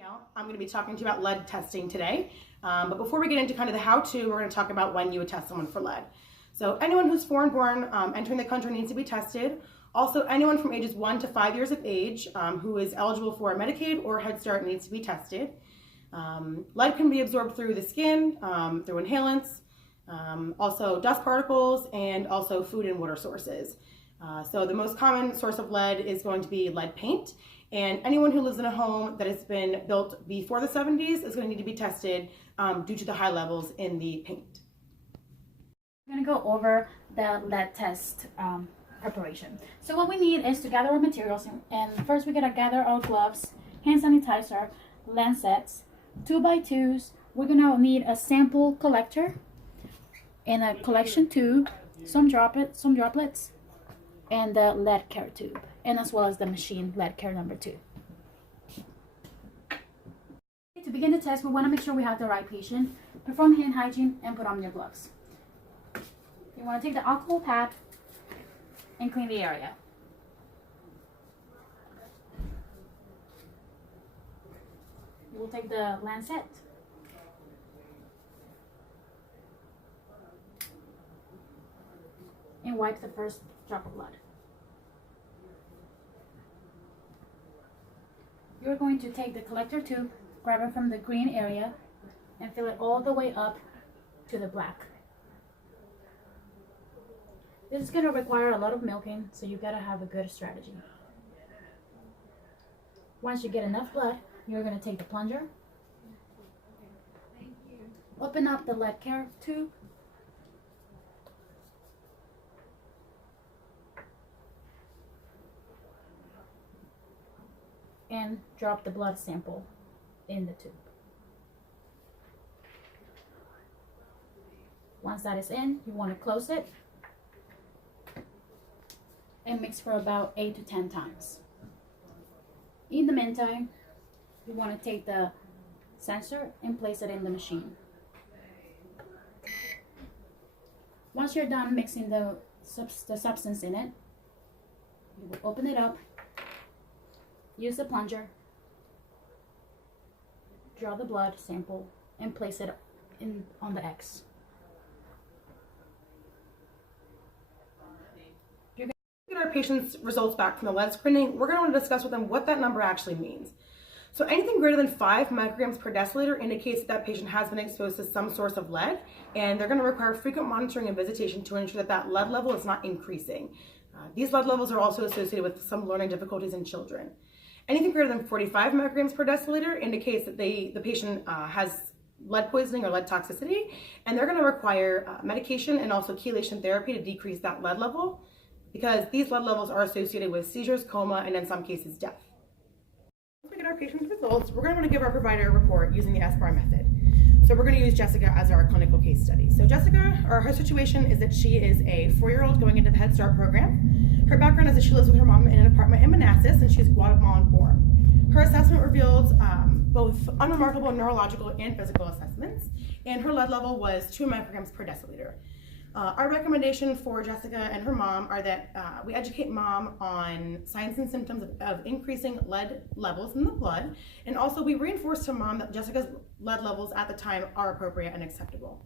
I'm going to be talking to you about lead testing today. But before we get into kind of the how-to, we're going to talk about when you would test someone for lead. So anyone who's foreign-born entering the country needs to be tested. Also, anyone from ages 1 to 5 years of age who is eligible for Medicaid or Head Start needs to be tested. Lead can be absorbed through the skin, through inhalants, also dust particles, and also food and water sources. So the most common source of lead is going to be lead paint. And anyone who lives in a home that has been built before the 70s is going to need to be tested due to the high levels in the paint. We're going to go over the lead test preparation. So what we need is to gather our materials, and first we're going to gather our gloves, hand sanitizer, lancets, 2x2s. We're going to need a sample collector and a collection tube, some droplets, and the lead care tube, and as well as the machine lead care number 2. To begin the test, we want to make sure we have the right patient. Perform hand hygiene and put on your gloves. You want to take the alcohol pad and clean the area. You will take the lancet and wipe the first drop of blood. You're going to take the collector tube, grab it from the green area, and fill it all the way up to the black. This is going to require a lot of milking, so you gotta have a good strategy. Once you get enough blood, you're going to take the plunger, open up the lead care tube, and drop the blood sample in the tube. Once that is in, you want to close it and mix for about 8 to 10 times. In the meantime, you want to take the sensor and place it in the machine. Once you're done mixing the substance in it, you will open it up, use the plunger, draw the blood sample, and place it on the X. Get our patient's results back from the lead screening, we're going to want to discuss with them what that number actually means. So anything greater than 5 micrograms per deciliter indicates that patient has been exposed to some source of lead, and they're going to require frequent monitoring and visitation to ensure that lead level is not increasing. These lead levels are also associated with some learning difficulties in children. Anything greater than 45 micrograms per deciliter indicates that the patient has lead poisoning or lead toxicity, and they're going to require medication and also chelation therapy to decrease that lead level, because these lead levels are associated with seizures, coma, and in some cases death. Once we get our patient's results, we're going to want to give our provider a report using the SBAR method. So we're going to use Jessica as our clinical case study. So Jessica, or her situation is that she is a 4-year-old going into the Head Start program. Her background is that she lives with her mom in an apartment in Manassas, and she's Guatemalan born. Her assessment revealed both unremarkable neurological and physical assessments, and her lead level was 2 micrograms per deciliter. Our recommendation for Jessica and her mom are that we educate mom on signs and symptoms of increasing lead levels in the blood, and also we reinforce to mom that Jessica's lead levels at the time are appropriate and acceptable.